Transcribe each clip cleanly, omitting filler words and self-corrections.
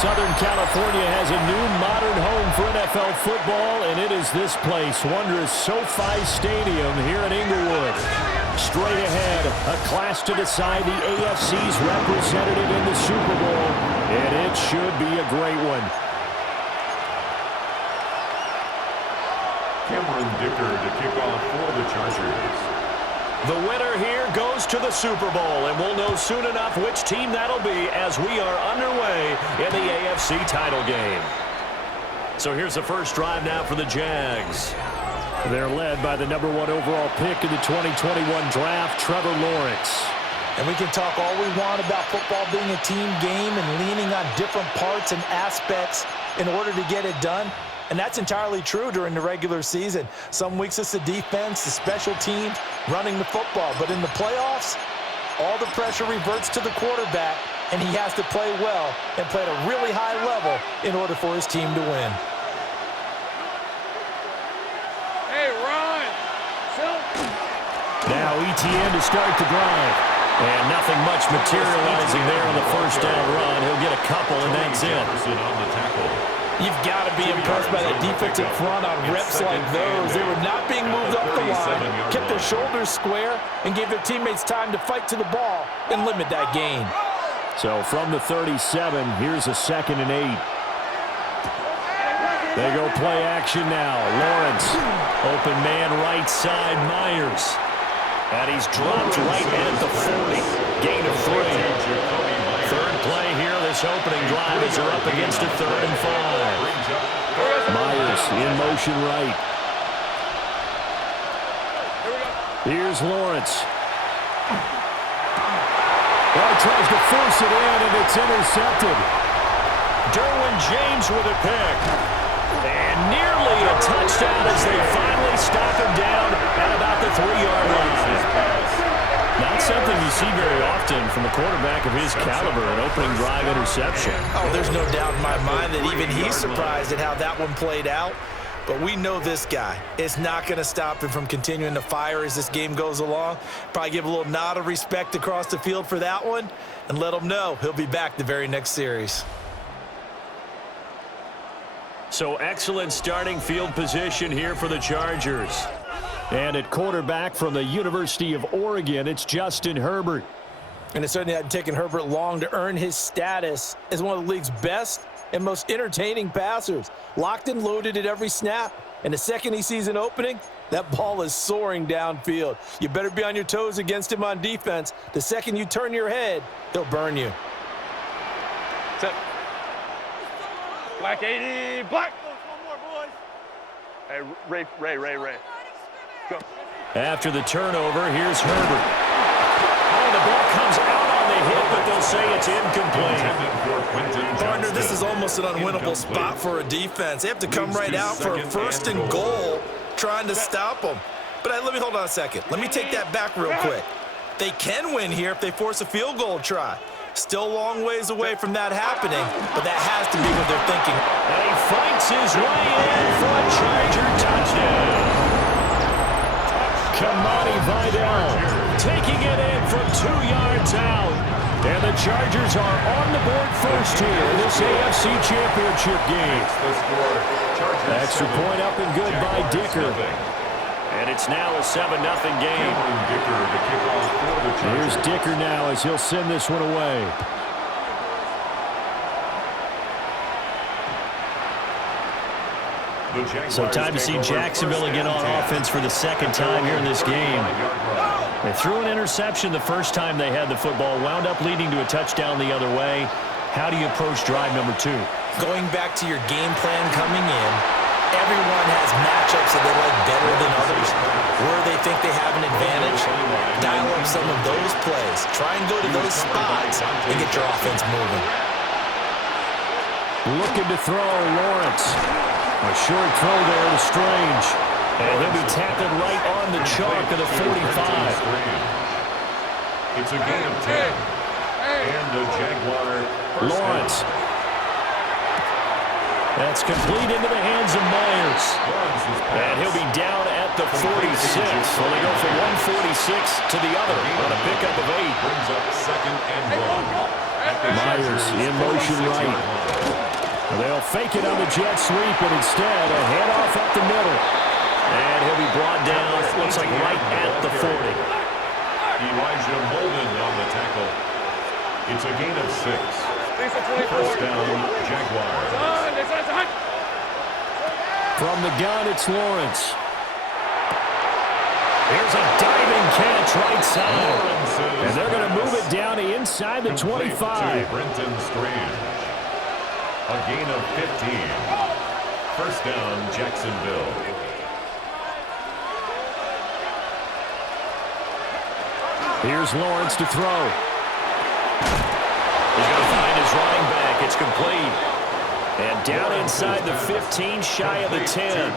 Southern California has a new modern home for NFL football, and it is this place, wondrous SoFi Stadium here in Inglewood. Straight ahead, a clash to decide the AFC's representative in the Super Bowl, and it should be a great one. Cameron Dicker to kick off for the Chargers. The winner here goes to the Super Bowl, and we'll know soon enough which team that'll be as we are underway in the AFC title game. So here's the first drive now for the Jags. They're led by the #1 overall pick in the 2021 draft, Trevor Lawrence. And we can talk all we want about football being a team game and leaning on different parts and aspects in order to get it done. And that's entirely true during the regular season. Some weeks it's the defense, the special teams, running the football. But in the playoffs, all the pressure reverts to the quarterback, and he has to play well and play at a really high level in order for his team to win. Hey, Ron! Now ETN to start the drive. And nothing much materializing there on the first down run. He'll get a couple, and that's it. On the tackle. You've got to be impressed by that defensive front on reps like those. They were not being moved up the line, kept their shoulders square, and gave their teammates time to fight to the ball and limit that gain. So from the 37, here's a 2nd and 8. They go play action now. Lawrence, open man right side, Myers. And he's dropped right at the 40. Gain of 3. Third play here, this opening drive as they're up against a 3rd and 5. Myers in motion right. Here's Lawrence. Well, tries to force it in, and it's intercepted. Derwin James with a pick. And nearly a touchdown as they finally stop him down at about the 3-yard line. Not something you see very often from a quarterback of his caliber, an opening drive interception. Oh, there's no doubt in my mind that even he's surprised at how that one played out. But we know this guy. It's not going to stop him from continuing to fire as this game goes along. Probably give a little nod of respect across the field for that one and let him know he'll be back the very next series. So excellent starting field position here for the Chargers. And at quarterback from the University of Oregon, it's Justin Herbert. And it certainly hadn't taken Herbert long to earn his status as one of the league's best and most entertaining passers. Locked and loaded at every snap. And the second he sees an opening, that ball is soaring downfield. You better be on your toes against him on defense. The second you turn your head, he'll burn you. Set. Black 80, black. One more, boys. Hey, Ray. Go. After the turnover, here's Herbert. Oh, the ball comes out on the hit, but they'll say it's incomplete. Partner, this is almost an unwinnable spot for a defense. They have to come right out for a 1st and goal trying to stop them. But let me hold on a second. Let me take that back real quick. They can win here if they force a field goal try. Still a long ways away from that happening, but that has to be what they're thinking. And he fights his way in for a Charger touchdown. Kamani Vidal taking it in from 2 yards out. And the Chargers are on the board first here in this AFC Championship game. Extra point up and good by Dicker. And it's now a 7-0 game. Here's Dicker now as he'll send this one away. So time to see Jacksonville again on offense for the 2nd time here in this game. They threw an interception the first time they had the football, wound up leading to a touchdown the other way. How do you approach drive number 2? Going back to your game plan coming in, everyone has matchups that they like better than others. Where they think they have an advantage, dial up some of those plays. Try and go to those spots and get your offense moving. Looking to throw, Lawrence. A short throw there to Strange. And he'll be tackled right on the chalk of the 45. It's a gain of 10. And the Jaguar Lawrence. That's complete into the hands of Myers. And he'll be down at the 46. So they go from 146 to the other on a pickup of 8. Brings up second and 1. Myers in motion right. They'll fake it on the jet sweep, and instead a handoff up the middle. And he'll be brought down, looks like right at the 40. Elijah Molden on the tackle. It's a gain of 6. First down, Jaguars. From the gun, it's Lawrence. Here's a diving catch right side. And they're going to move it down to inside the 25. Brenton Strange. A gain of 15. First down, Jacksonville. Here's Lawrence to throw. He's going to find his running back. It's complete. And down inside the 15, shy of the 10.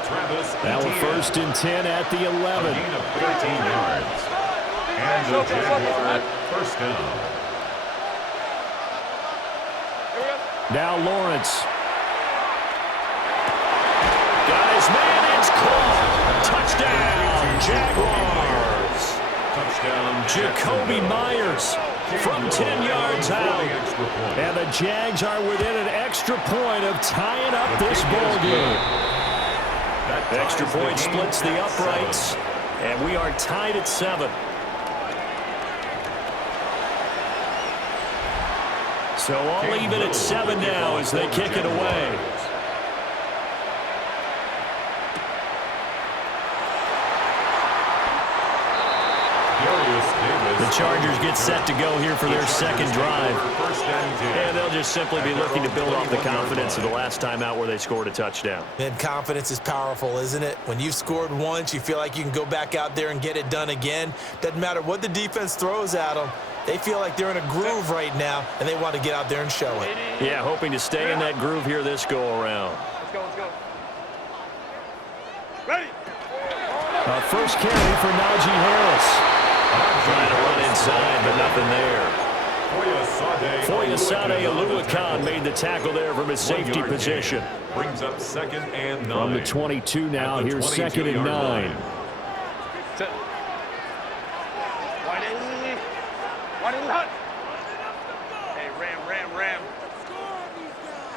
Now a first and 10 at the 11. A gain of 13 yards. And the Jaguar first down. Now Lawrence. Got his man. It's caught. Touchdown, Jaguars. Touchdown, Jacoby Myers from 10 yards out. And the Jags are within an extra point of tying up this ball game. Extra point splits the uprights. And we are tied at 7. So all even at 7 now as they kick it away. The Chargers get set to go here for their second drive. And they'll just simply be looking to build off the confidence of the last time out where they scored a touchdown. And confidence is powerful, isn't it? When you've scored once, you feel like you can go back out there and get it done again. Doesn't matter what the defense throws at them. They feel like they're in a groove right now, and they want to get out there and show it. Yeah, hoping to stay in that groove here this go-around. Let's go, let's go. Ready. First carry for Najee Harris. Trying to run inside, but nothing there. Foyesade Oluwakan made the tackle there from his safety position. Brings up second and 9. From the 22 now, here's second and 9. Set. Wide in. Wide in. Hut. Hey, ram.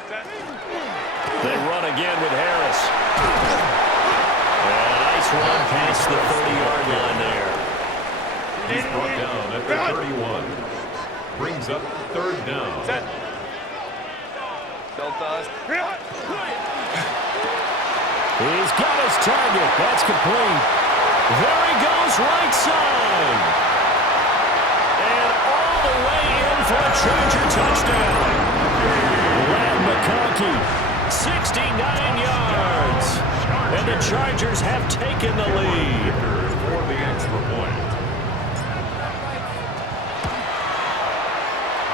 Set. They run again with Harris. And a nice run past the 30-yard line there. He's brought down at the 31. Brings up third down. Set. Deltas. He's got his target. That's complete. There he goes, right side. And all the way in for a Charger touchdown. Lad McConkey, 69 yards. And the Chargers have taken the lead. For the extra point.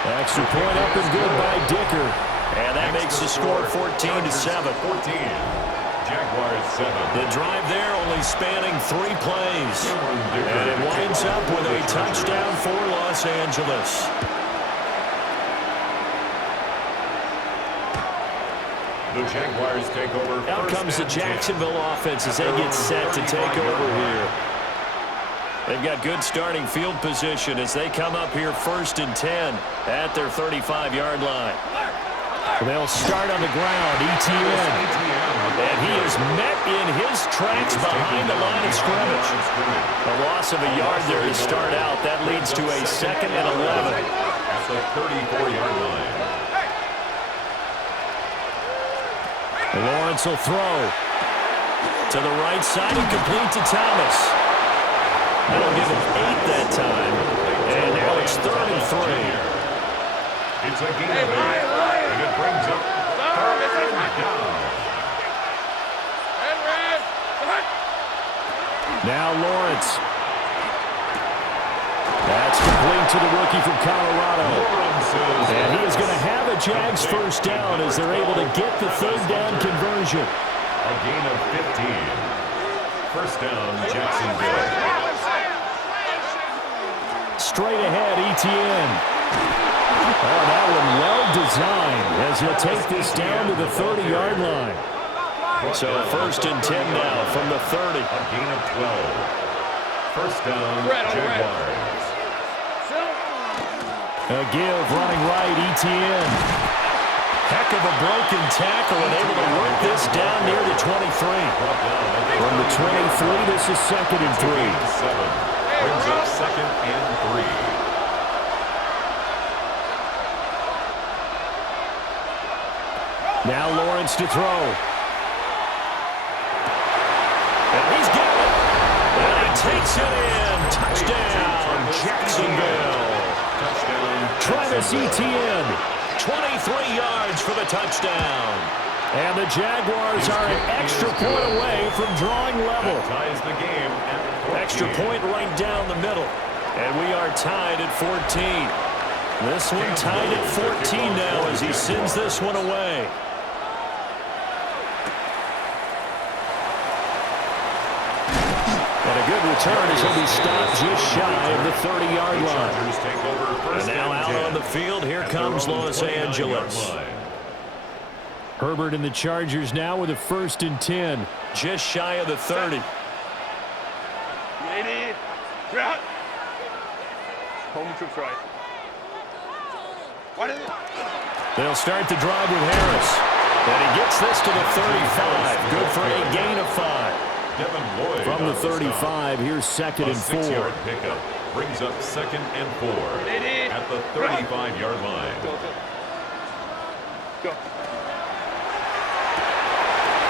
Extra point up and good by Dicker. And that makes the score 14-7. 14. Jaguars 7. The drive there only spanning 3 plays. And it winds up with a touchdown for Los Angeles. The Jaguars take over. Out comes the Jacksonville offense as they get set to take over here. They've got good starting field position as they come up here first and 10 at their 35-yard line. They'll start on the ground, ETN. And he is met in his tracks behind the line of scrimmage. A loss of a yard there to start out. That leads to a second and 11. At the 34-yard line. Lawrence will throw. To the right side and complete to Thomas. That'll give him 8 that time. And now it's 3rd and 3. It's a gain of 8. And it brings up 3rd Now Lawrence. That's complete to the rookie from Colorado. And he is going to have a Jags first down as they're able to get the third down conversion. A gain of 15. First down, Jacksonville. Straight ahead, Etienne. Oh, that one well designed as he'll take this down to the 30-yard line. So first and 10 now from the 30. A gain of 12. First down, Jaguars. A give running right, Etienne. Heck of a broken tackle and able to work this down near the 23. From the 23, this is second and 3. Brings up second and 3. Now Lawrence to throw. And he's got it. And he takes it in. Touchdown, Jacksonville. Travis Etienne, 23 yards for the touchdown. And the Jaguars are an extra point away from drawing level. Ties the game at 14. Extra point right down the middle. And we are tied at 14. This one tied at 14 now as he sends this one away. And a good return as he'll be stopped just shy of the 30-yard line. And now out on the field, here comes Los Angeles. Herbert and the Chargers now with a first and 10, just shy of the 30. Home troops right. They'll start the drive with Harris. And he gets this to the 35. Good for a gain of 5. From the 35, here's second and 4. Pickup brings up second and 4 at the 35-yard line. Go.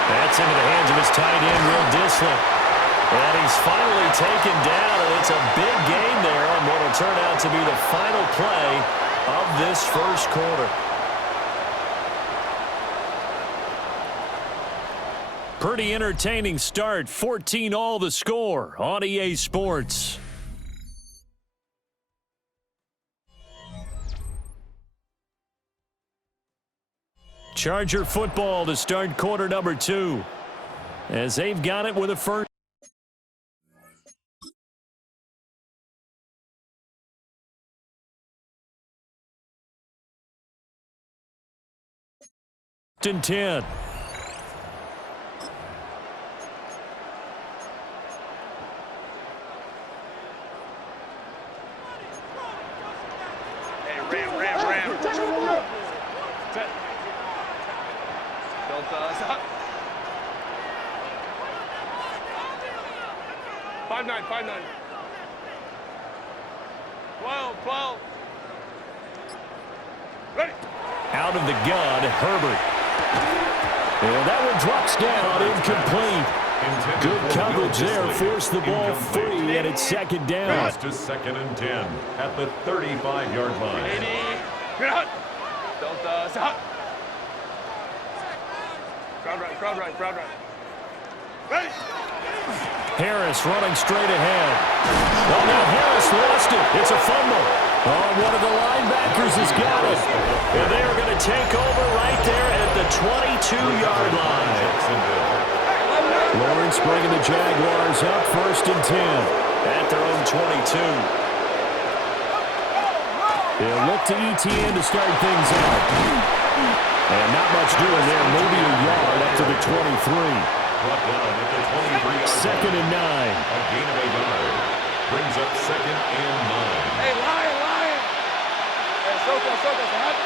That's into the hands of his tight end, Will Dissler. And he's finally taken down, and it's a big gain there on what will turn out to be the final play of this first quarter. Pretty entertaining start. 14-all the score on EA Sports. Charger football to start quarter number 2. As they've got it with a first and 10. Ram. Set. Delta, stop. 5-9. 12. Ready. Out of the gun, Herbert. And that one drops down, incomplete. Good coverage there, forced the ball free, and it's second down. To second and 10 at the 35-yard line. 80. Delta, stop. Crowd right. Ready. Harris running straight ahead. Oh, now Harris lost it. It's a fumble. Oh, one of the linebackers has got it. And they are going to take over right there at the 22-yard line. Lawrence bringing the Jaguars up first and 10 at their own 22. They'll look to Etienne to start things out. And not much doing there. Maybe a yard up to the 23. Second and 9. A gain of a yard. Brings up second and 9. Hey, Lion. Hey, Soka, hot.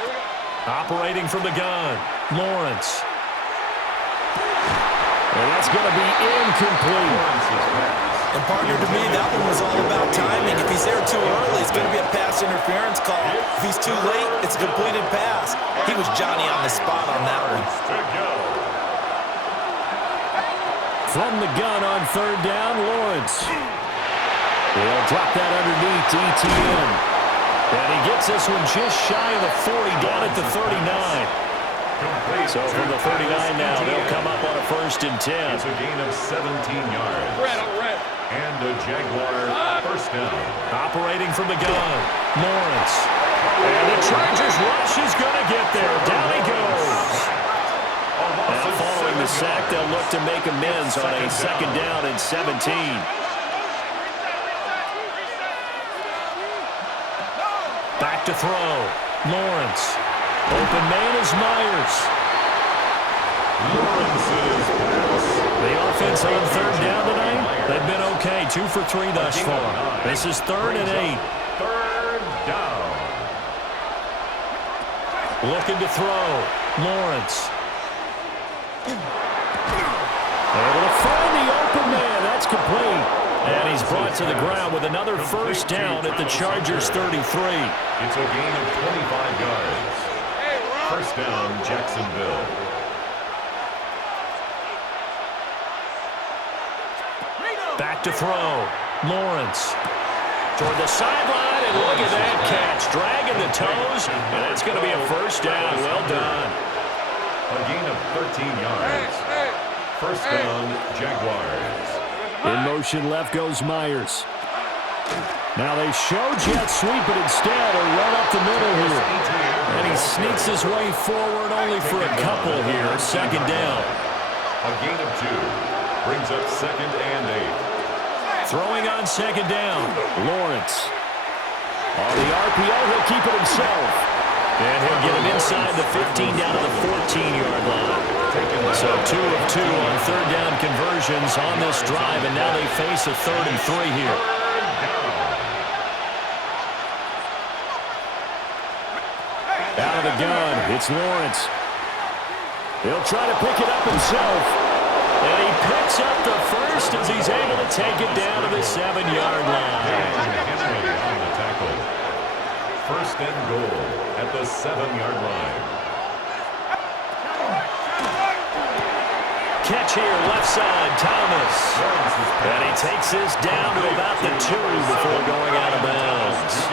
Here we go. Operating from the gun, Lawrence. And that's going to be incomplete. And partner, to me, that one was all about timing. If he's there too early, it's going to be a pass interference call. If he's too late, it's a completed pass. He was Johnny on the spot on that one. From the gun on third down, Lawrence. He'll drop that underneath to Etienne. And he gets this one just shy of the 40, down at the 39. So from the 39 now, they'll come up on a 1st and 10. It's a gain of 17 yards. And a Jaguar first down. Operating from the gun, Lawrence. And the Chargers rush is going to get there. Down he goes. Now following the sack, they'll look to make amends on a 2nd down and 17. Back to throw. Lawrence. Open man is Myers. Lawrence's pass. The offense on 3rd down tonight, they've been okay. 2 for 3 thus far. This is 3rd and 8. 3rd down. Looking to throw. Lawrence. Able to find the open man. That's complete. And he's brought to the ground with another 1st down at the Chargers' 33. It's a gain of 25 yards. 1st down, Jacksonville. Back to throw. Lawrence. Toward the sideline, and look at that catch. Dragging the toes, and that's going to be a 1st down. Well done. A gain of 13 yards. 1st down, Jaguars. In motion left goes Myers. Now they show jet sweep, but instead a run up the middle here. And he sneaks his way forward only for a couple here. 2nd down. A gain of 2. Brings up 2nd and 8. Throwing on 2nd down. Lawrence. On the RPO, he'll keep it himself. And he'll get it inside the 15 down to the 14-yard line. So 2 of 2 on 3rd down conversions on this drive, and now they face a 3rd and 3 here. Out of the gun, it's Lawrence. He'll try to pick it up himself. And he picks up the 1st as he's able to take it down to the 7-yard line. On the tackle. 1st and goal at the 7-yard line. Catch here, left side, Thomas. And he takes this down to about the 2 before going out of bounds.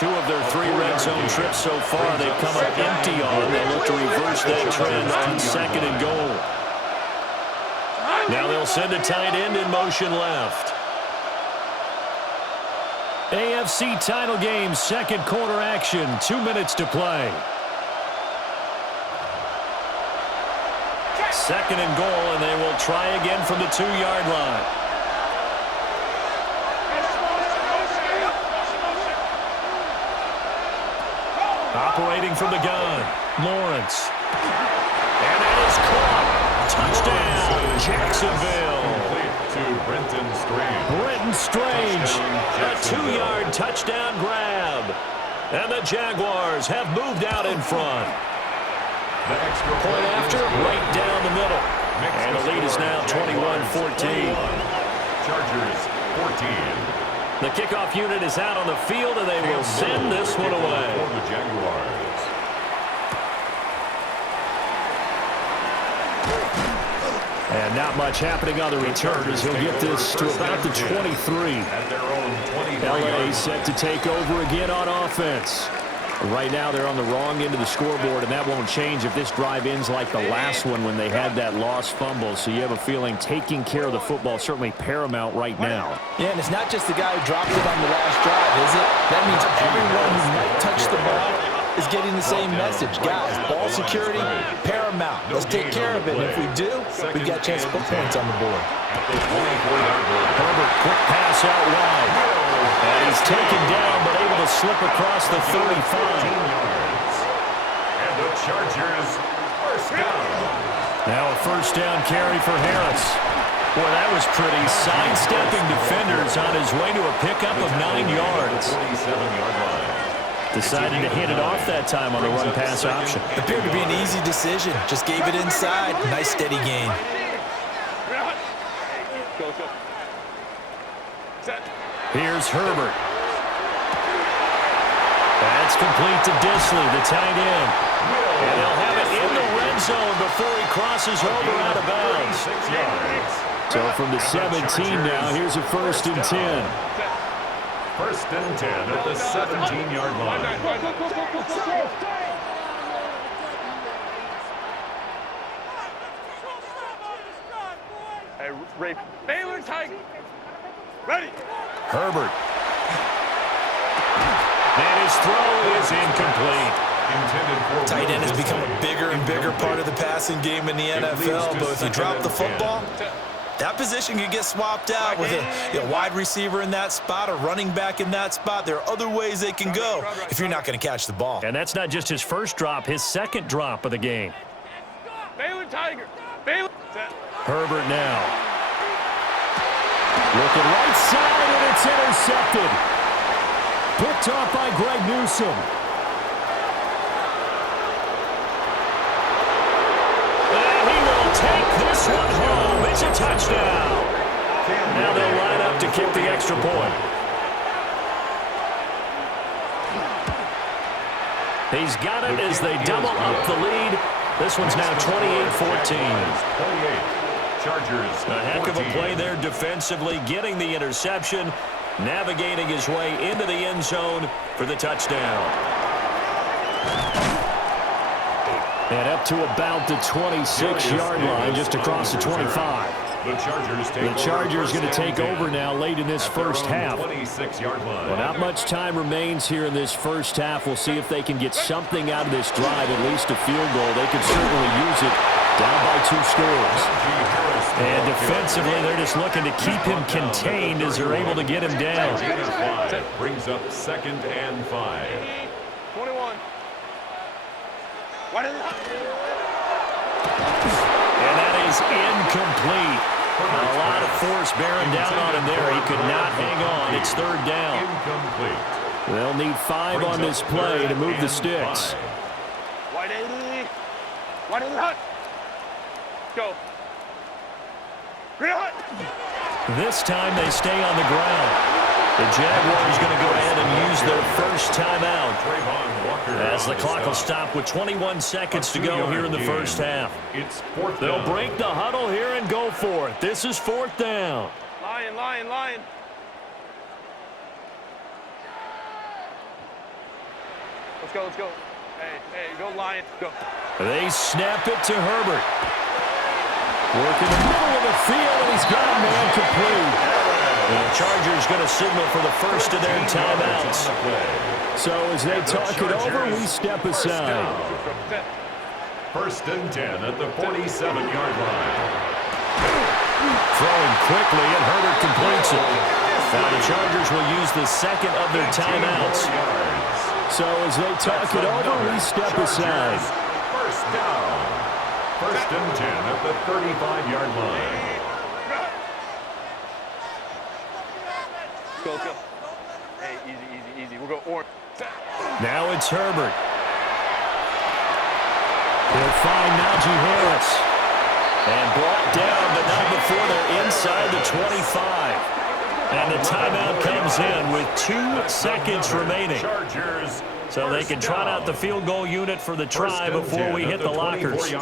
2 of their 3 red zone trips so far they've come up empty on. They'll look to reverse that trend on 2nd and goal. Now they'll send a tight end in motion left. AFC title game, 2nd quarter action, 2 minutes to play. 2nd and goal, and they will try again from the 2-yard line. Operating from the gun, Lawrence. And that is caught. Touchdown, Jacksonville. To Brenton Strange. Brenton Strange, a 2-yard touchdown grab. And the Jaguars have moved out in front. The extra Point after, right down the middle. And the lead is now 21-14. Chargers 14. The kickoff unit is out on the field, and they will send this one away. For the Jaguars. And not much happening on the return as he'll get this to about the 23. At their own 23. LA set to take over again on offense. Right now they're on the wrong end of the scoreboard, and that won't change if this drive ends like the last one when they had that lost fumble. So you have a feeling taking care of the football is certainly paramount right now. Yeah, and it's not just the guy who dropped it on the last drive, is it? That means everyone who might touch the ball is getting the same message. Guys, ball security, paramount. Let's take care of it. And if we do, we've got a chance to put points on the board. Herbert, quick pass out wide. And he's taken down, but able to slip across the 35. And the Chargers first down. Now a 1st down carry for Harris. Boy, that was pretty. Sidestepping defenders on his way to a pickup of 9 yards. 47-yard line. Decided to hit it off that time on the run-pass option. Appeared to be an easy decision. Just gave it inside. Nice steady gain. Here's Herbert. That's complete to Disley, the tight end. And they'll have it in the red zone before he crosses over out of bounds. So from the 17 now, here's a 1st and 10. 1st and 10 at the 17-yard line. Ray. Baylor Tiger. Ready. Herbert. And his throw is incomplete. Tight end has become a bigger and bigger part of the passing game in the NFL, but if you drop the football, that position could get swapped out with a wide receiver in that spot, a running back in that spot. There are other ways they can go if you're not going to catch the ball. And that's not just his first drop, his second drop of the game. Baylor Tiger. Baylor. Herbert now. Looking right side, and it's intercepted. Picked off by Greg Newsome. And he will take this one home. It's a touchdown. Now they'll line up to kick the extra point. He's got it as they double up the lead. This one's now 28-14. 28. Chargers. A heck of a play there defensively, getting the interception, navigating his way into the end zone for the touchdown. And up to about the 26-yard line, just across the 25. The Chargers going to take over now late in this first half. 26-yard line. Well, not much time remains here in this first half. We'll see if they can get something out of this drive, at least a field goal. They could certainly use it, down by 2 scores. And defensively, they're just looking to keep him contained as they're able to get him down. Brings up 2nd and 5. 21. And that is incomplete. A lot of force bearing down on him there. He could not hang on. It's 3rd down. Incomplete. They'll need 5 on this play to move the sticks. Wide 80. Wide 80 hut. Go. This time they stay on the ground. The Jaguars going to go ahead and use their first timeout as the clock will stop with 21 seconds to go here in the first half. It's 4th down. They'll break the huddle here and go for it. This is 4th down. Lion, lion, lion. Let's go, let's go. Hey, go Lion, go. They snap it to Herbert. Working the middle of the field, and he's got a man complete. And the Chargers going to signal for the first of their timeouts. So as they talk it over, we step aside. 1st and 10 at the 47-yard line. Throwing quickly, and Herbert completes it. Now the Chargers will use the second of their timeouts. So as they talk it over, we step aside. 1st down. 1st and 10 at the 35-yard line. Go, go. Hey, easy. We'll go orange. Now it's Herbert. He'll find Najee Harris. And brought down, but not before they're inside the 25. And the timeout comes in with 2 seconds remaining. Chargers. So they can trot out the field goal unit for the try before we hit the lockers.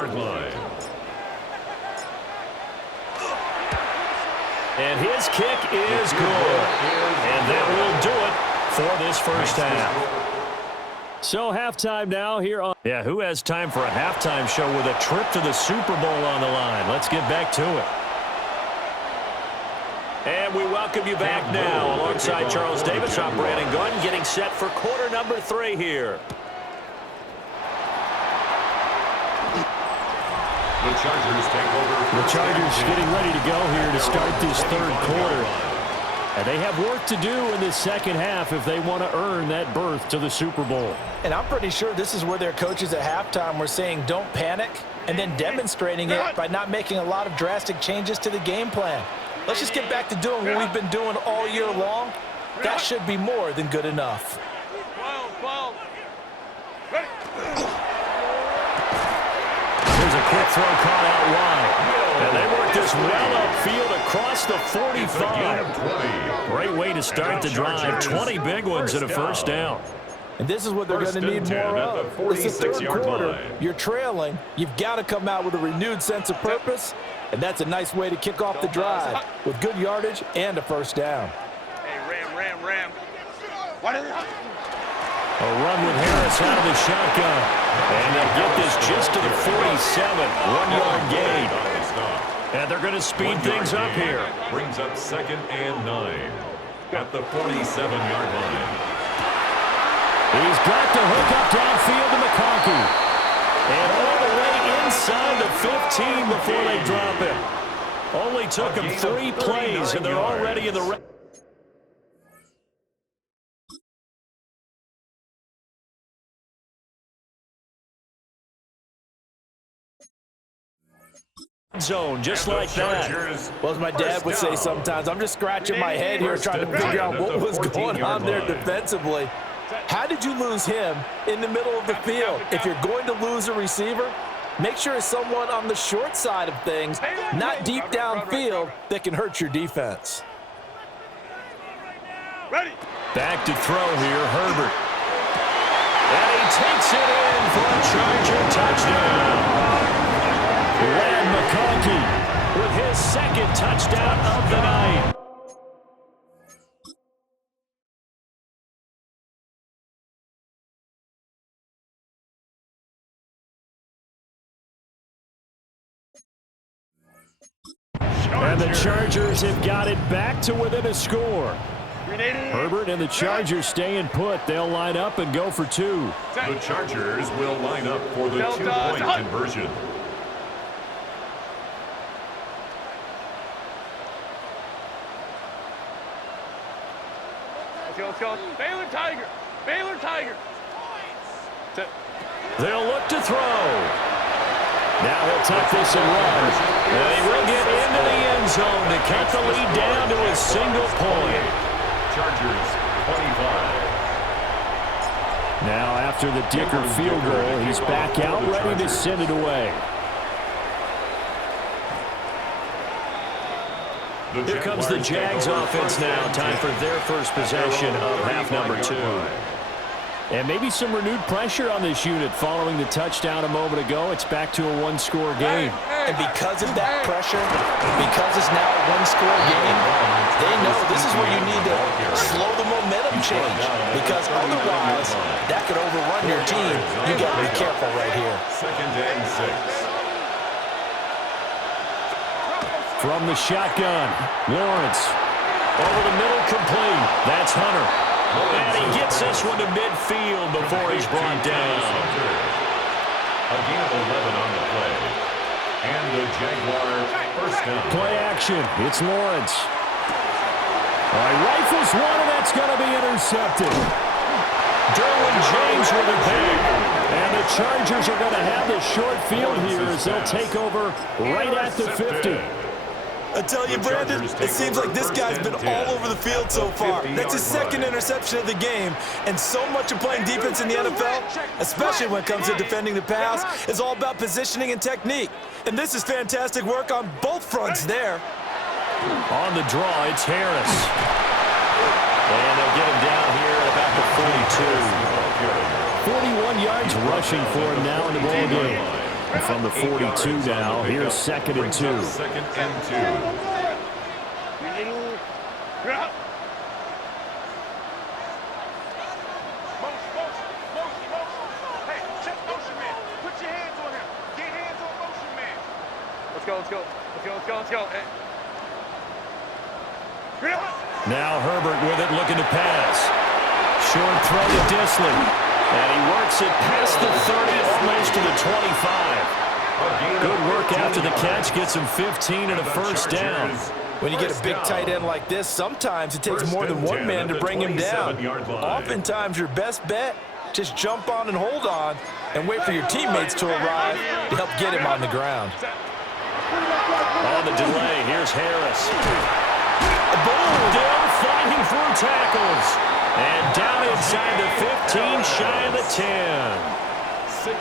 And his kick is good. And that will do it for this first half. So halftime now here on... Yeah, who has time for a halftime show with a trip to the Super Bowl on the line? Let's get back to it. And we welcome you back now alongside Charles Davis. I'm Brandon Gunn getting set for quarter number 3 here. The Chargers take over. The Chargers getting ready to go here to start this 3rd quarter. And they have work to do in this second half if they want to earn that berth to the Super Bowl. And I'm pretty sure this is where their coaches at halftime were saying don't panic, and then demonstrating it by not making a lot of drastic changes to the game plan. Let's just get back to doing what we've been doing all year long. That should be more than good enough. 12. Ready. Here's a quick throw caught out wide. And they work this well upfield across the 45. Great way to start the drive. 20 big ones and a first down. And this is what they're going to need more of. It's the 3rd quarter. You're trailing. You've got to come out with a renewed sense of purpose. And that's a nice way to kick off the drive with good yardage and a first down. Hey, ram. What is it? A run with Harris out of the shotgun. And they'll get this just to the 47. 1-yard gain. And they're going to speed things up here. Brings up 2nd and 9 at the 47-yard line. He's got to hook up downfield to McConkey. And all the way inside the 15 before they drop it. Only took him 3 plays, and they're already in the red zone, just like that. Well, as my dad would say sometimes, I'm just scratching my head here trying to figure out what was going on there defensively. How did you lose him in the middle of the field? If you're going to lose a receiver, make sure it's someone on the short side of things, not deep downfield, that can hurt your defense. Ready. Back to throw here, Herbert. And he takes it in for a Charger touchdown. Rand McConkey with his 2nd touchdown of the night. And the Chargers have got it back to within a score. Herbert and the Chargers staying put. They'll line up and go for 2. The Chargers will line up for the 2-point conversion. Let's go. Baylor Tiger. Baylor Tiger. They'll look to throw. Now he'll tuck this and run. And he will get into the end zone to cut the lead down to a single point. Chargers 25. Now after the Dicker field goal, he's back out ready to send it away. Here comes the Jags offense now. Time for their first possession of half number 2. And maybe some renewed pressure on this unit following the touchdown a moment ago. It's back to a 1-score game. And because of that pressure, because it's now a 1-score game, they know this is where you need to slow the momentum change. Because otherwise, that could overrun your team. You got to be careful right here. 2nd and 6. From the shotgun, Lawrence. Over the middle, complete. That's Hunter. And he gets this one to midfield before he's brought down. A gain of 11 on the play. And the Jaguar first down. Play action. It's Lawrence. All right, rifles one, and that's going to be intercepted. Derwin James with a pick. And the Chargers are going to have the short field here as they'll take over right at the 50. I tell you, Brandon, it seems like this guy's been all over the field so far. That's his 2nd interception of the game. And so much of playing defense in the NFL, especially when it comes to defending the pass, is all about positioning and technique. And this is fantastic work on both fronts there. On the draw, it's Harris. And they'll get him down here at about the 42. 41 yards rushing for him now in the ball game. And from the 42 now, here's 2nd and 2. 2nd and 2. Hey, check motion man. Put your hands on him. Get hands on motion man. Let's go. Hey. Now Herbert with it, looking to pass. Short throw to Disley. And he works it past the 30, almost to the 25. Good work after the catch. Gets him 15 and a first down. When you get a big tight end like this, sometimes it takes more than one man to bring him down. Oftentimes, your best bet, just jump on and hold on and wait for your teammates to arrive to help get him on the ground. On the delay, here's Harris. Still fighting through tackles. And down inside the 15, shy of the 10.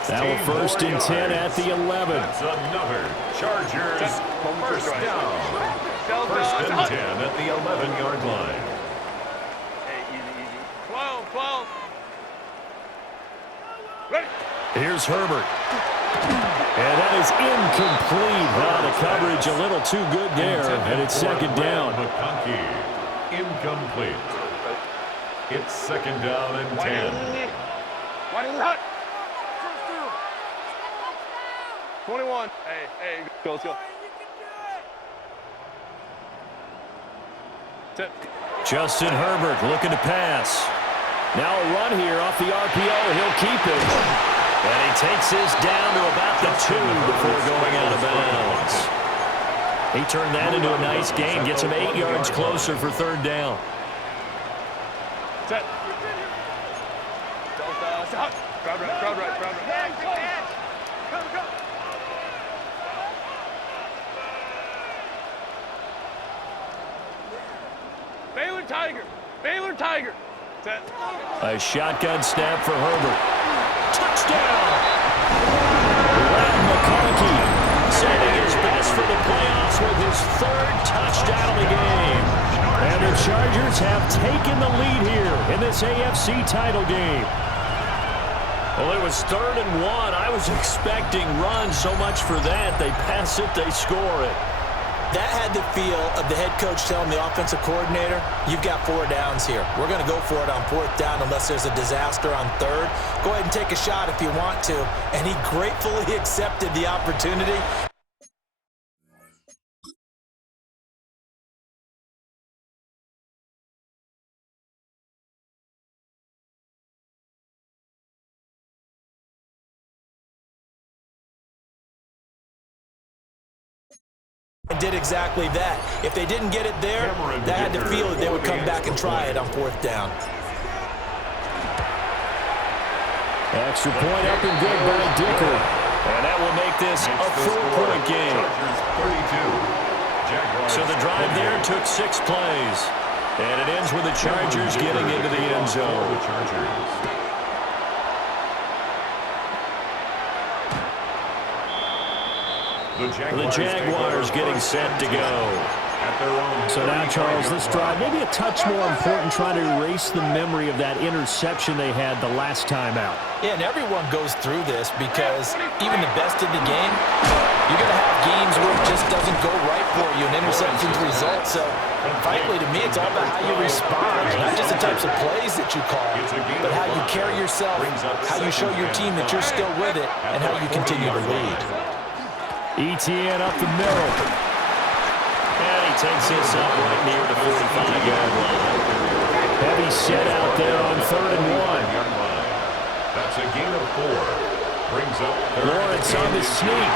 Now a 1st and 10 at the 11. That's another Chargers first down. 1st and 10 at the 11-yard line. Hey, easy. 12. Ready. Here's Herbert. And that is incomplete. The coverage a little too good there, and it's 2nd down. McConkey, incomplete. It's 2nd down and 10. 21. Hey, let's go. Justin Herbert looking to pass. Now a run here off the RPO. He'll keep it. And he takes this down to about the 2 before going out of bounds. He turned that into a nice gain. Gets him 8 yards closer for 3rd down. Set. Crowd right. Come. Baylor Tiger. Set. A shotgun snap for Herbert. Touchdown! Len McConkey saving his best for the playoffs with his 3rd touchdown of the game. And the Chargers have taken the lead here in this AFC title game. Well, it was 3rd and 1. I was expecting runs, so much for that. They pass it, they score it. That had the feel of the head coach telling the offensive coordinator, you've got 4 downs here. We're going to go for it on 4th down unless there's a disaster on 3rd. Go ahead and take a shot if you want to. And he gratefully accepted the opportunity. And did exactly that. If they didn't get it there, they had to feel that they would come back and try it on 4th down. Extra point up and good by Dicker. And that will make this a 4-point game. So the drive there took 6 plays. And it ends with the Chargers getting into the end zone. The Jaguars getting set to go. So now, Charles, this drive, maybe a touch more important, trying to erase the memory of that interception they had the last time out. Yeah, and everyone goes through this because even the best in the game, you're going to have games where it just doesn't go right for you, and interceptions result. So, frankly, to me, it's all about how you respond, not just the types of plays that you call, but how you carry yourself, how you show your team that you're still with it, and how you continue to lead. ETN up the middle. And he takes this up right near the 45-yard line. Heavy set out there on 3rd and 1. That's a gain of 4. Brings up Lawrence on the sneak.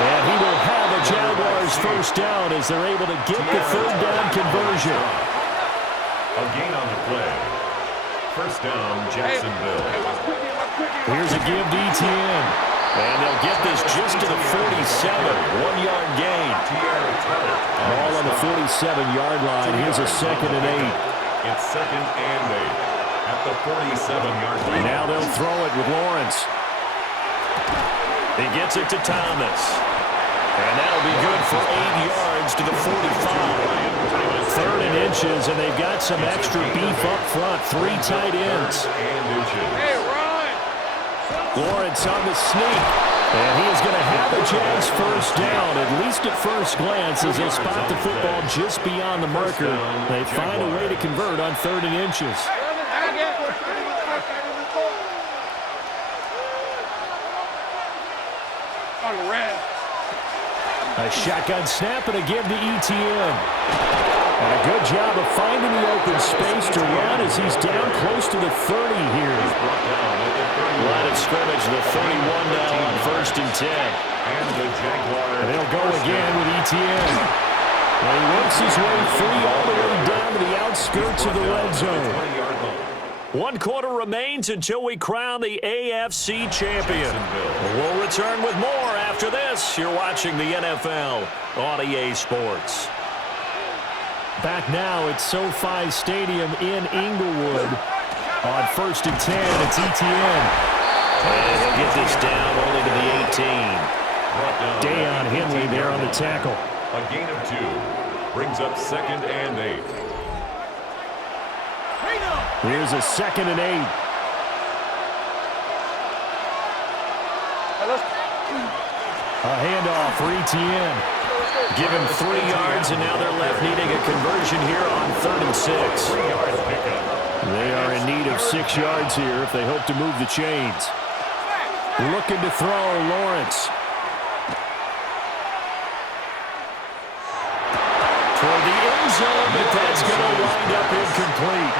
And he will have a Jaguars 1st down as they're able to get the 3rd down conversion. A gain on the play. 1st down, Jacksonville. Here's a give to ETN. And they'll get this just to the 47, 1-yard gain. Ball on the 47-yard line. Here's a 2nd and 8. It's 2nd and 8 at the 47-yard line. Now they'll throw it with Lawrence. He gets it to Thomas. And that'll be good for 8 yards to the 45. 3rd and inches, and they've got some extra beef up front. 3 tight ends. Lawrence on the sneak, and he is going to have a Jags 1st down, at least at first glance, as they spot the football just beyond the marker. They find a way to convert on 3rd and inches. A shotgun snap and a give to ETN. And a good job of finding the open space to run as he's down close to the 30 here. Line of scrimmage, the 31 now on 1st and 10. And they'll go again with ETN. And he works his way free all the way down to the outskirts of the red zone. 1 quarter remains until we crown the AFC champion. We'll return with more after this. You're watching the NFL on EA Sports. Back now at SoFi Stadium in Inglewood. On 1st and 10, it's ETN. And he'll get this down only to the 18. Deion Henley there on the tackle. A gain of 2. Brings up 2nd and 8. Here's a 2nd and 8. A handoff for ETN. Give him 3 yards, and now they're left needing a conversion here on 3rd and 6. They are in need of 6 yards here if they hope to move the chains. Looking to throw, Lawrence. Toward the end zone, but that's going to wind up incomplete.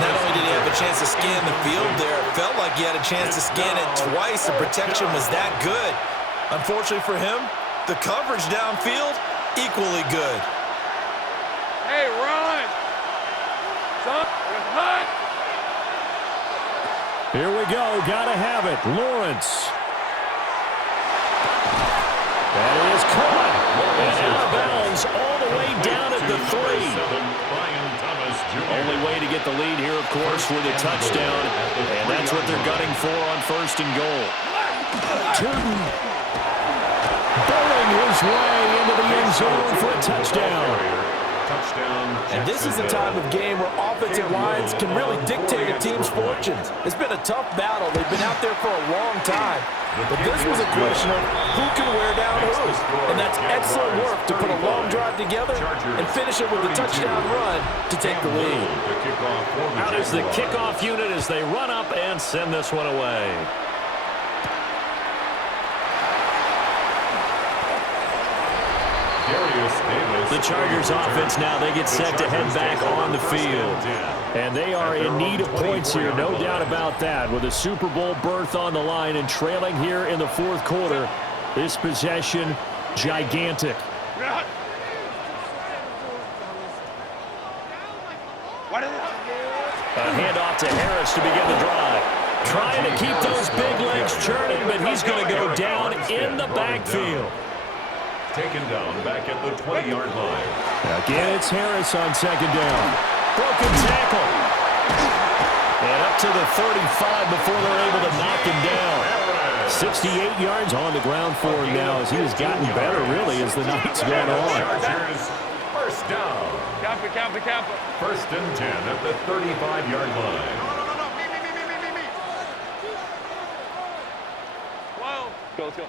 Not only did he have a chance to scan the field there, it felt like he had a chance to scan it twice. The protection was that good. Unfortunately for him, the coverage downfield, equally good. Hey, run! Son, with Hunt! Here we go. Got to have it. Lawrence. That is caught. And out of bounds all the way down at the 3. Only way to get the lead here, of course, with a touchdown. And that's what they're gunning for on 1st and goal. Turton bowling his way into the end zone for a touchdown. And this is the time of game where offensive lines can really dictate a team's fortunes. It's been a tough battle. They've been out there for a long time. But this was a question of who can wear down who. And that's excellent work to put a long drive together and finish it with a touchdown run to take the lead. Out is the kickoff unit as they run up and send this one away. The Chargers offense now, they get set to head back on the field. And they are in need of points here, no doubt about that. With a Super Bowl berth on the line and trailing here in the 4th quarter, this possession, gigantic. A handoff to Harris to begin the drive. Trying to keep those big legs churning, but he's going to go down in the backfield. Taken down back at the 20-yard line. Again, it's Harris on 2nd down. Broken tackle. And up to the 35 before they're able to knock him down. 68 yards on the ground for him now as he has gotten better, really, as the night's gone on. Chargers, 1st down. Kappa. 1st and 10 at the 35-yard line. No. Me. Whoa. Let's go.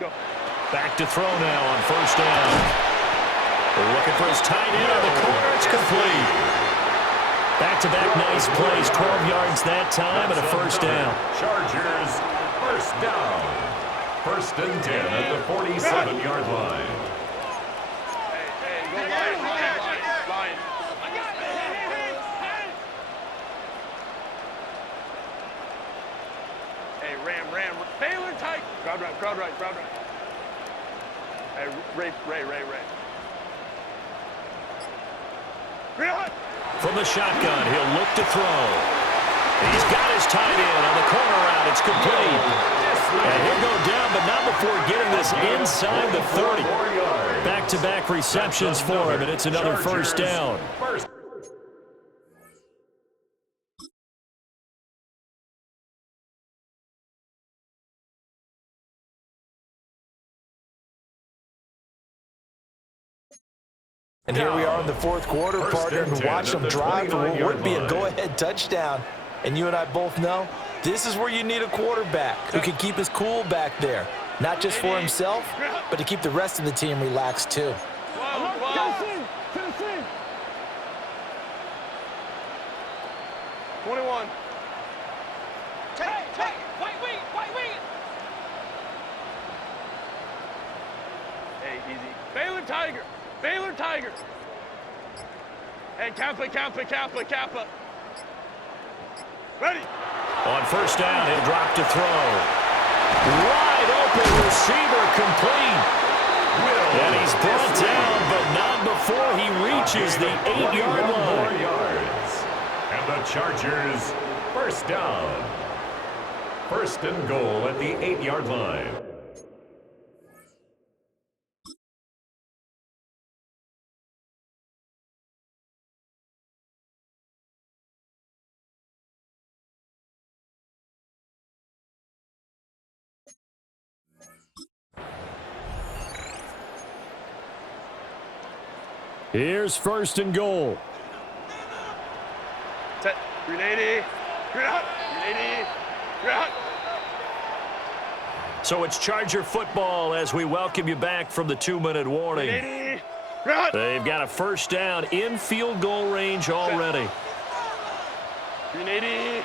Go. Back to throw now on 1st down. They're looking for his tight end on the corner. It's complete. Back-to-back nice plays. 12 yards that time and a 1st down. Chargers, 1st down. 1st and 10 at the 47-yard line. Hey, go Lion. Hey, Ram. Baylor tight. Crowd right. Hey, Ray. From the shotgun, he'll look to throw. He's got his tight end on the corner route. It's complete. And he'll go down, but not before getting this inside the 30. Back-to-back receptions for him, and it's another 1st down. And here we are in the 4th quarter, partner, and watch them drive for what would be a go-ahead touchdown. And you and I both know this is where you need a quarterback who can keep his cool back there, not just for himself, but to keep the rest of the team relaxed too. Whoa. 21. Wait. Hey, easy. Baylor Tiger. And Kappa. Ready. On 1st down, he'll drop to throw. Wide open receiver complete. And he's brought down, but not before he reaches the 8-yard line. And the Chargers, 1st down. 1st and goal at the 8-yard line. Here's 1st and goal. Set. 380. So it's Charger football as we welcome you back from the 2-minute warning. 380. They've got a 1st down in field goal range already. 380.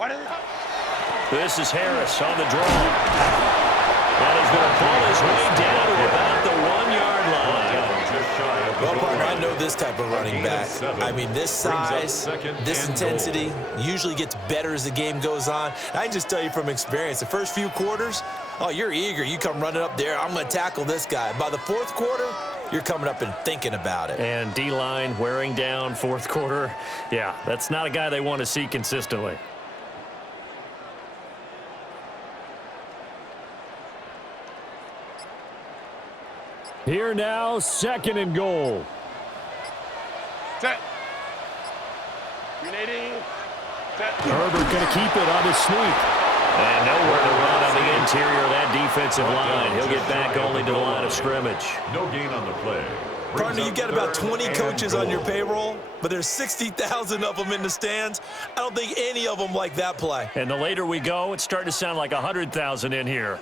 This is Harris on the draw. And he's going to pull his way down to about the 1-yard line. Well, partner, I know this type of running back. I mean, this size, this intensity usually gets better as the game goes on. I can just tell you from experience, the first few quarters, oh, you're eager. You come running up there, I'm going to tackle this guy. By the fourth quarter, you're coming up and thinking about it. And D-line wearing down fourth quarter. Yeah, that's not a guy they want to see consistently. Here now, 2nd and goal. Set. Grenading. Set. Herbert going to keep it on his sneak. And nowhere to run on the interior of that defensive line. He'll get back only to the line of scrimmage. No gain on the play. Partner, you got about 20 coaches on your payroll, but there's 60,000 of them in the stands. I don't think any of them like that play. And the later we go, it's starting to sound like 100,000 in here.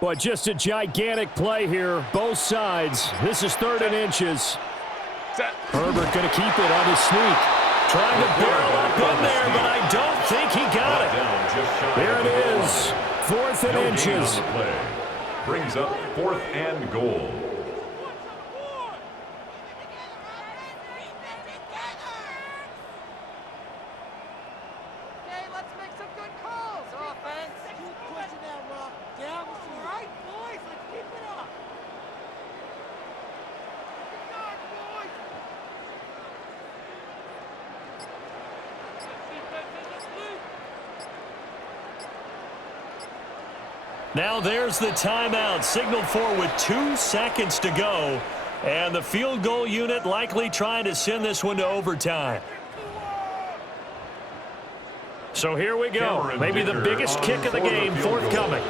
But just a gigantic play here, both sides. This is 3rd and inches. Herbert going to keep it on his sneak. Trying to barrel up in there, but I don't think he got it. There it is, 4th and inches. Brings up 4th and goal. Now there's the timeout, signaled for with 2 seconds to go. And the field goal unit likely trying to send this one to overtime. So here we go. Maybe the biggest kick of the game forthcoming.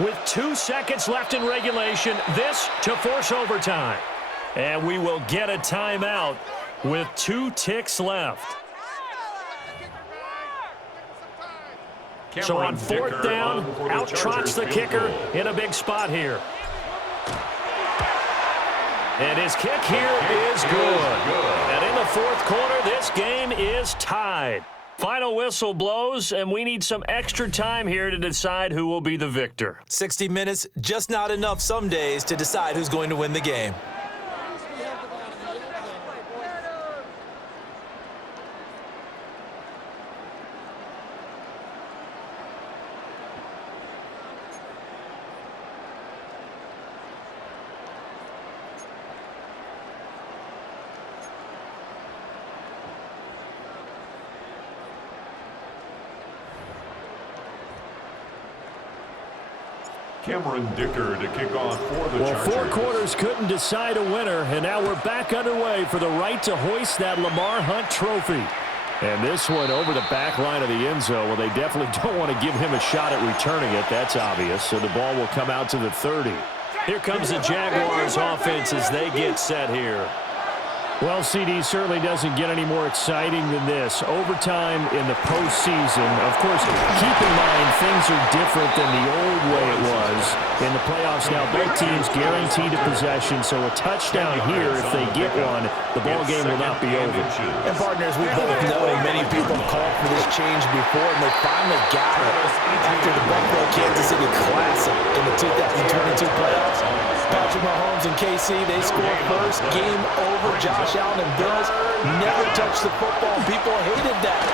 With 2 seconds left in regulation, this to force overtime. And we will get a timeout with 2 ticks left. So on 4th down, out trots the kicker in a big spot here. And his kick here is good. And in the 4th quarter, this game is tied. Final whistle blows, and we need some extra time here to decide who will be the victor. 60 minutes, just not enough some days to decide who's going to win the game. Cameron Dicker to kick off for the Chargers. 4 quarters couldn't decide a winner, and now we're back underway for the right to hoist that Lamar Hunt trophy. And this one over the back line of the end zone. Well, they definitely don't want to give him a shot at returning it. That's obvious. So the ball will come out to the 30. Here comes the Jaguars offense as they get set here. Well, CD, certainly doesn't get any more exciting than this. Overtime in the postseason. Of course, keep in mind things are different than the old way it was. In the playoffs now, both teams guaranteed a possession, so a touchdown here, if they get one, the ball game will not be over. And partners, we both know many people called for this change before, and they finally got it after the Buffalo-Kansas City Classic in the 2022 playoffs. Patrick Mahomes and KC, they scored first. Game over. Josh Allen and Bills never touched the football. People hated that.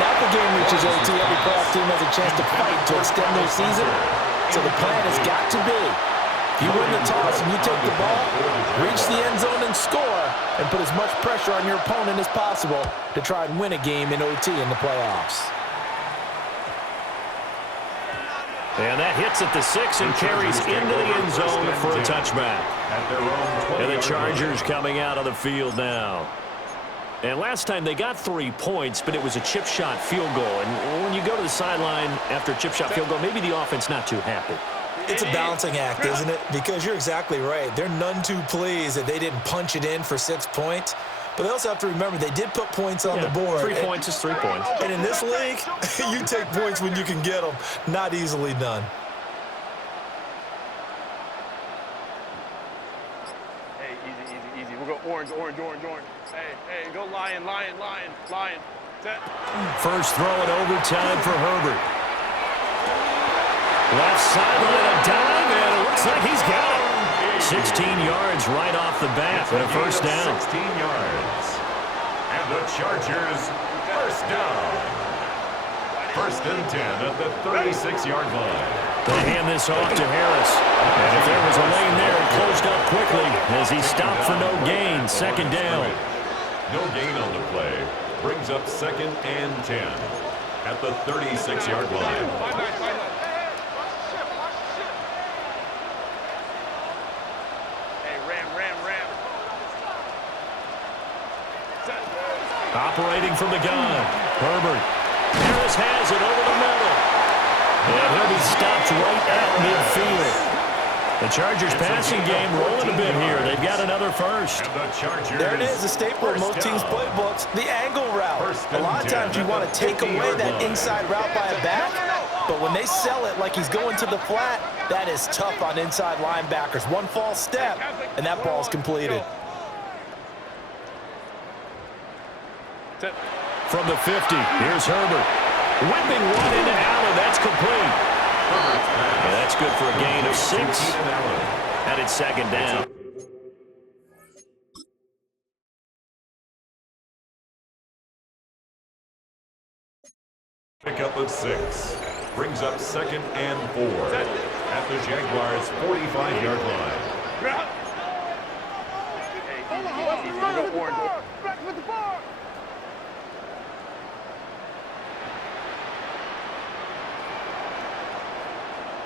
Now the game reaches OT. Every playoff team has a chance to fight to extend their season. So the plan has got to be, if you win the toss and you take the ball, reach the end zone and score, and put as much pressure on your opponent as possible to try and win a game in OT in the playoffs. And that hits at the 6 and carries into the end zone for a touchback. And the Chargers coming out on the field now. And last time they got 3 points, but it was a chip shot field goal. And when you go to the sideline after a chip shot field goal, maybe the offense not too happy. It's a balancing act, isn't it? Because you're exactly right. They're none too pleased that they didn't punch it in for 6 points. But they also have to remember they did put points on the board. 3 points is 3 points. And in this league, you take points when you can get them. Not easily done. Hey, easy. We'll go orange. Hey, go lion. Set. First throw in overtime for Herbert. Left sideline, a dive, and it looks like he's got it. 16 yards right off the bat for a first down. 16 yards. And the Chargers, first down. First and 10 at the 36-yard line. They hand this off to Harris. And if there was a lane there, it closed up quickly as he stopped for no gain. Second down. No gain on the play. Brings up second and 10 at the 36-yard line. Hey, ram. Set. Operating from the gun. Herbert. Harris has it over the middle. And he'll be stopped right at midfield. The Chargers passing game rolling a bit here. They've got another first. There it is, a staple of most teams' playbooks, the angle route. A lot of times you want to take away that inside route by a back, but when they sell it like he's going to the flat, that is tough on inside linebackers. One false step, and that ball's completed. From the 50, here's Herbert. Whipping one into Allen, that's complete. And that's good for a gain of 6. And it's second down. Pick up of 6. Brings up second and 4 at the Jaguars' 45-yard line. Hey, easy. We'll go orange. Back with the bar.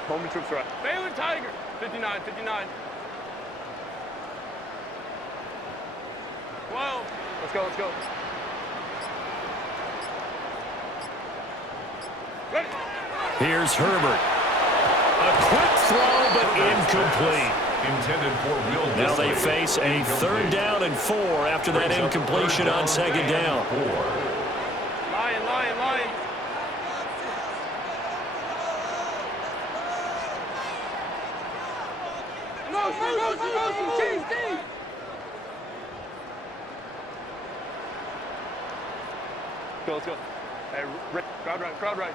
Bowman troops right. Baylor Tiger. 59. 12. Let's go. Ready. Here's Herbert. A quick throw, but incomplete. Intended for real distance. Now they face a third down and 4 after that incompletion on second down. Lion. Let's go. Hey, crowd right.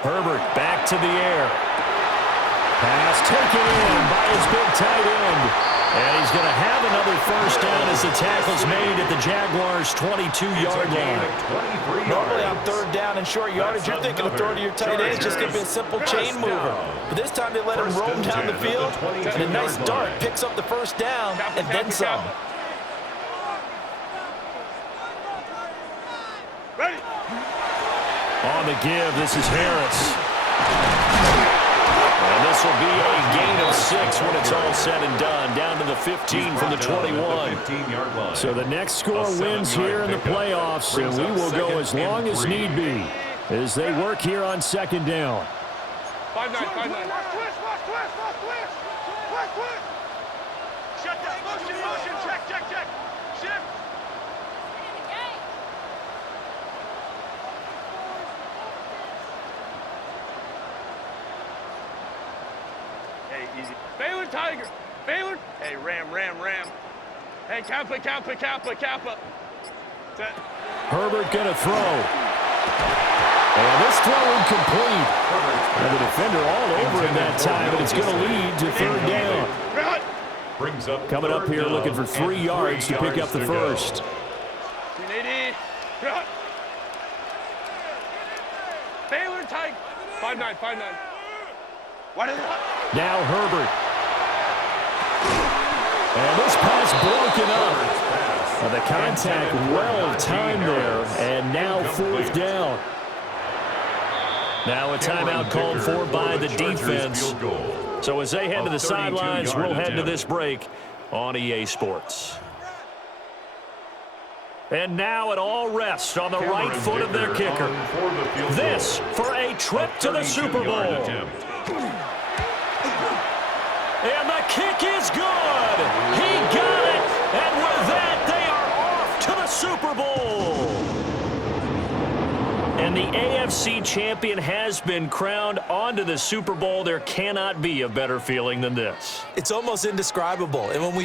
Herbert back to the air. Pass taken in by his big tight end. And he's going to have another first down as the tackle's made at the Jaguars' 22-yard line. Normally on third down and short yardage, you're thinking of throwing to your tight end. It's just going to be a simple chain mover. But this time they let him roam down the field, and a nice dart picks up the first down and then some. Ready. On the give, this is Harris. And this will be a gain of 6 when it's all said and done. Down to the 15 from the 21. So the next score wins here in the playoffs, and we will go as long as need be as they work here on second down. 5-9. Shut down. Motion. Check. Shift. Hey, easy. Baylor Tiger. Baylor. Hey, ram. Hey, Kappa. Set. Herbert going to throw. And this throw incomplete. And the defender all over him that time, but it's going to lead to third down. Brings up Coming up here looking for 3 yards to pick up the first. 380. Baylor Tiger. 5-9. Now Herbert. And this pass broken up. And the contact well timed there. And now fourth down. Now a timeout called for by the defense. So as they head to the sidelines, we'll head to this break on EA Sports. And now it all rests on the right foot of their kicker. This for a trip to the Super Bowl. And the kick is good. He got it. And with that, they are off to the Super Bowl. And the AFC champion has been crowned onto the Super Bowl. There cannot be a better feeling than this. It's almost indescribable. And when we